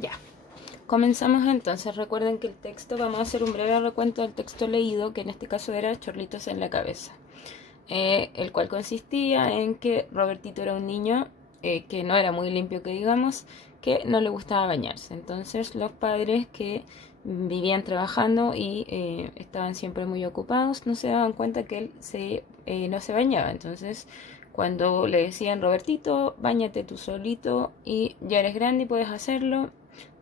Ya, comenzamos entonces. Recuerden que el texto, vamos a hacer un breve recuento del texto leído, que en este caso era Chorlitos en la cabeza, el cual consistía en que Robertito era un niño que no era muy limpio, que digamos, que no le gustaba bañarse. Entonces los padres, que vivían trabajando y estaban siempre muy ocupados, no se daban cuenta que no se bañaba. Entonces, cuando le decían: Robertito, báñate tú solito y ya eres grande y puedes hacerlo,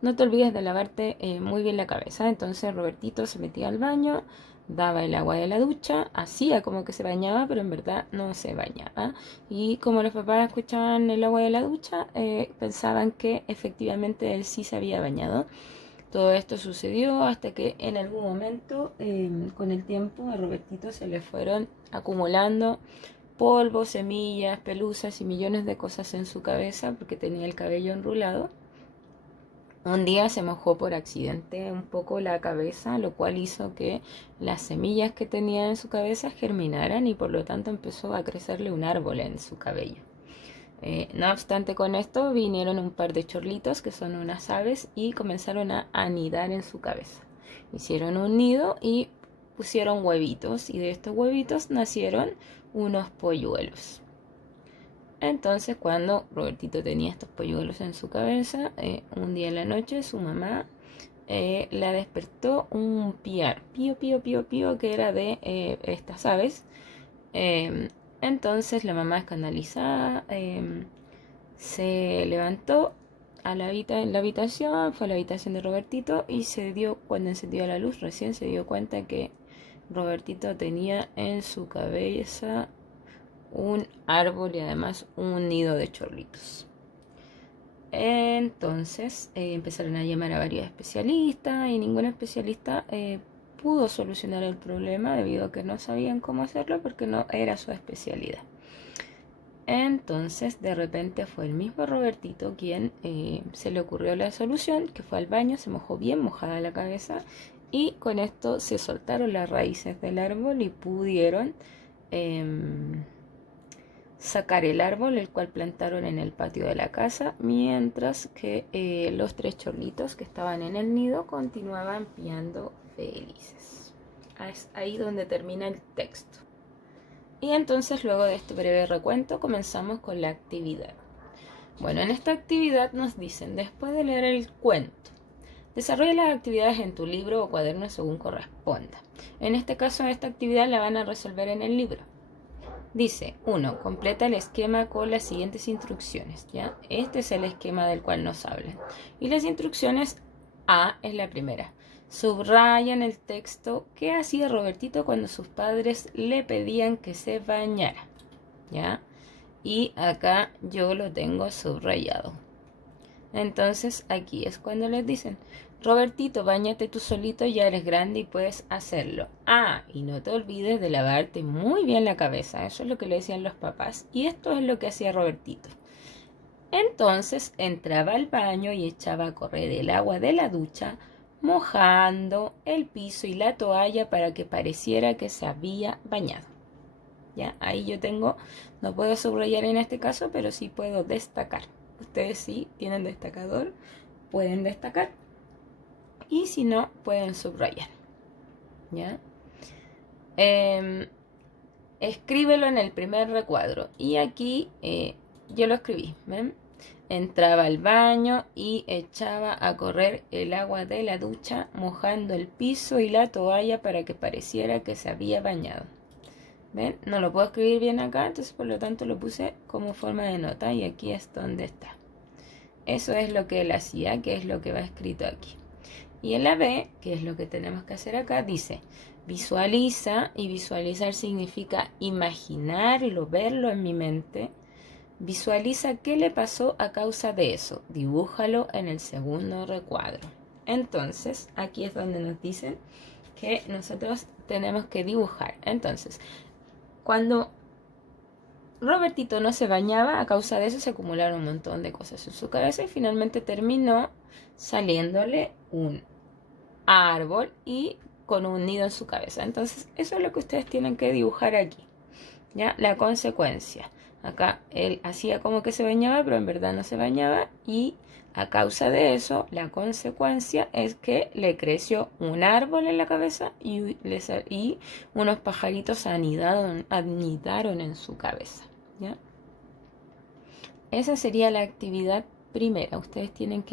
no te olvides de lavarte muy bien la cabeza. Entonces Robertito se metía al baño, daba el agua de la ducha, hacía como que se bañaba, pero en verdad no se bañaba. Y como los papás escuchaban el agua de la ducha, pensaban que efectivamente él sí se había bañado. Todo esto sucedió hasta que en algún momento, con el tiempo, a Robertito se le fueron acumulando polvo, semillas, pelusas y millones de cosas en su cabeza porque tenía el cabello enrulado. Un día se mojó por accidente un poco la cabeza, lo cual hizo que las semillas que tenía en su cabeza germinaran y por lo tanto empezó a crecerle un árbol en su cabello. No obstante, con esto vinieron un par de chorlitos, que son unas aves, y comenzaron a anidar en su cabeza. Hicieron un nido y pusieron huevitos, y de estos huevitos nacieron unos polluelos. Entonces, cuando Robertito tenía estos polluelos en su cabeza, un día en la noche su mamá la despertó un piar, pío, pío, pío, pío, que era de estas aves. Eh, entonces la mamá, escandalizada, se levantó en la habitación, fue a la habitación de Robertito y cuando encendió la luz, recién se dio cuenta que Robertito tenía en su cabeza un árbol y además un nido de chorlitos. Entonces empezaron a llamar a varios especialistas y ningún especialista pudo solucionar el problema debido a que no sabían cómo hacerlo porque no era su especialidad. Entonces de repente fue el mismo Robertito quien se le ocurrió la solución, que fue al baño, se mojó bien mojada la cabeza y con esto se soltaron las raíces del árbol y pudieron sacar el árbol, el cual plantaron en el patio de la casa, mientras que los tres chorlitos que estaban en el nido continuaban piando felices. Es ahí donde termina el texto. Y entonces, luego de este breve recuento, comenzamos con la actividad. Bueno, en esta actividad nos dicen: después de leer el cuento, desarrolla las actividades en tu libro o cuaderno según corresponda. En este caso, esta actividad la van a resolver en el libro. Dice: 1. Completa el esquema con las siguientes instrucciones. ¿Ya? Este es el esquema del cual nos hablan. Y las instrucciones: A es la primera. Subraya en el texto qué hacía Robertito cuando sus padres le pedían que se bañara. ¿Ya? Y acá yo lo tengo subrayado. Entonces aquí es cuando les dicen: Robertito, báñate tú solito, ya eres grande y puedes hacerlo. Ah, y no te olvides de lavarte muy bien la cabeza. Eso es lo que le decían los papás. Y esto es lo que hacía Robertito. Entonces entraba al baño y echaba a correr el agua de la ducha, mojando el piso y la toalla para que pareciera que se había bañado. ¿Ya? Ahí yo tengo, no puedo subrayar en este caso, pero sí puedo destacar. Ustedes sí tienen destacador, pueden destacar. Y si no, pueden subrayar. ¿Ya? Escríbelo en el primer recuadro. Y aquí yo lo escribí. ¿Ven? Entraba al baño y echaba a correr el agua de la ducha, mojando el piso y la toalla para que pareciera que se había bañado. ¿Ven? No lo puedo escribir bien acá, entonces por lo tanto lo puse como forma de nota y aquí es donde está. Eso es lo que él hacía, que es lo que va escrito aquí. Y en la B, que es lo que tenemos que hacer acá, dice: visualiza, y visualizar significa imaginarlo, verlo en mi mente. Visualiza qué le pasó a causa de eso. Dibújalo en el segundo recuadro. Entonces, aquí es donde nos dicen que nosotros tenemos que dibujar. Entonces, cuando Robertito no se bañaba, a causa de eso se acumularon un montón de cosas en su cabeza y finalmente terminó saliéndole un árbol y con un nido en su cabeza. Entonces, eso es lo que ustedes tienen que dibujar aquí. ¿Ya? La consecuencia. Acá él hacía como que se bañaba, pero en verdad no se bañaba. Y A causa de eso, la consecuencia es que le creció un árbol en la cabeza y unos pajaritos anidaron en su cabeza. ¿Ya? Esa sería la actividad primera. Ustedes tienen que